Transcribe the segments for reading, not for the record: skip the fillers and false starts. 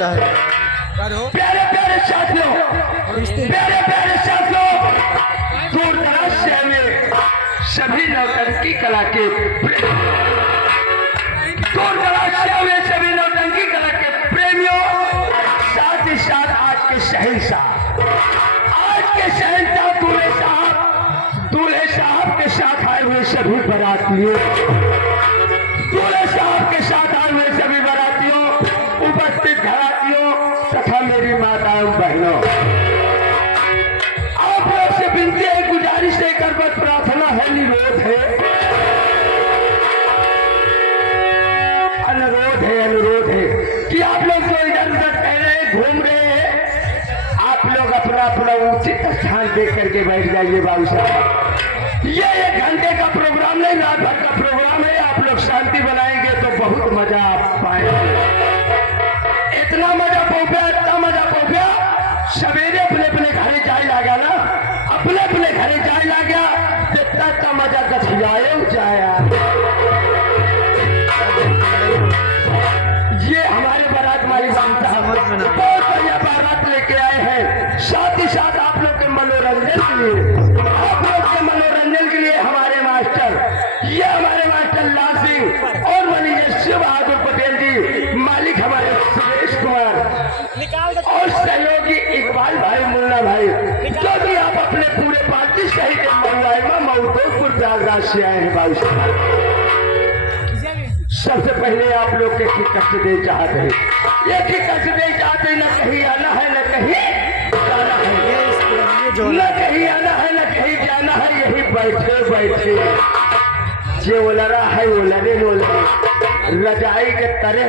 लगता है। प्यारे प्यारे साथियों, प्यारे प्यारे साथियों, दूर दराज से हमें सभी नौटंकी कला के दूर दराज से हमें सभी नौटंकी कला के प्रेमियों, साथ ही साथ आज के शहंशाह दूल्हे साहब के साथ आए हुए सभी बारातियों, दूल्हे साहब के साथ आए हुए सभी बारातियों, उपस्थित घरातियों तथा मेरी माताओं बहनों, आप लोग से विनती है, गुजारिश है, करबत प्रार्थना है, निरोध है, अनुरोध है कि आप लोग तो इधर उधर टहले घूम रहे हैं, आप लोग अपना अपना उचित स्थान देख करके बैठ जाइए। बाबू साहब, ये 1 घंटे का प्रोग्राम नहीं, रात भर का प्रोग्राम है। आप लोग शांति बनाएंगे तो बहुत मजा आप पाएंगे। इतना मजा पहुंचा सवेरे अपने अपने घरे जाए लगा ना, अपने अपने घरे जाए लगा, जितना मजा गठियाए जाया। ये हमारे बारात मालिक साहब बहुत बढ़िया बारात लेके आए हैं। साथ ही साथ आप लोग के मनोरंजन के लिए हमारे मास्टर, ये हमारे मास्टर लाल सिंह और मैनेजर शिव बहादुर पटेल जी, मालिक हमारे सुरेश कुमार और सहयोगी इकबाल भाई, मुन्ना भाई, जो भी आप अपने पूरे पार्टी सहित मऊदोपुर प्रयागराज से आए हैं। बाबू साहब, सबसे पहले आप लोग के कष्ट दे चाहते हैं, ये कष्ट दे चाहते, न कहीं आना है न कहीं जाना है, न कहीं आना है न कहीं जाना है, यही बैठे जे ओलरा है ओलरे रजाई के तरे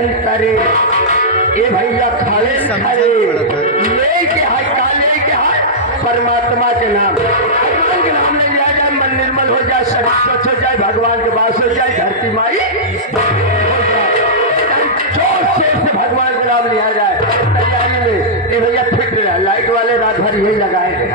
ये भैया खड़े ले के है, काले के है, परमात्मा के नाम, भगवान के नाम ले लिया जाए, मन निर्मल हो जाए, शरीर स्वच्छ हो जाए, भगवान के पास हो जाए, धरती माई जोर शोर से भगवान का नाम लिया जाए। तैयारी में ये भैया फिट रहा, लाइट वाले रात भर यही लगाए हैं।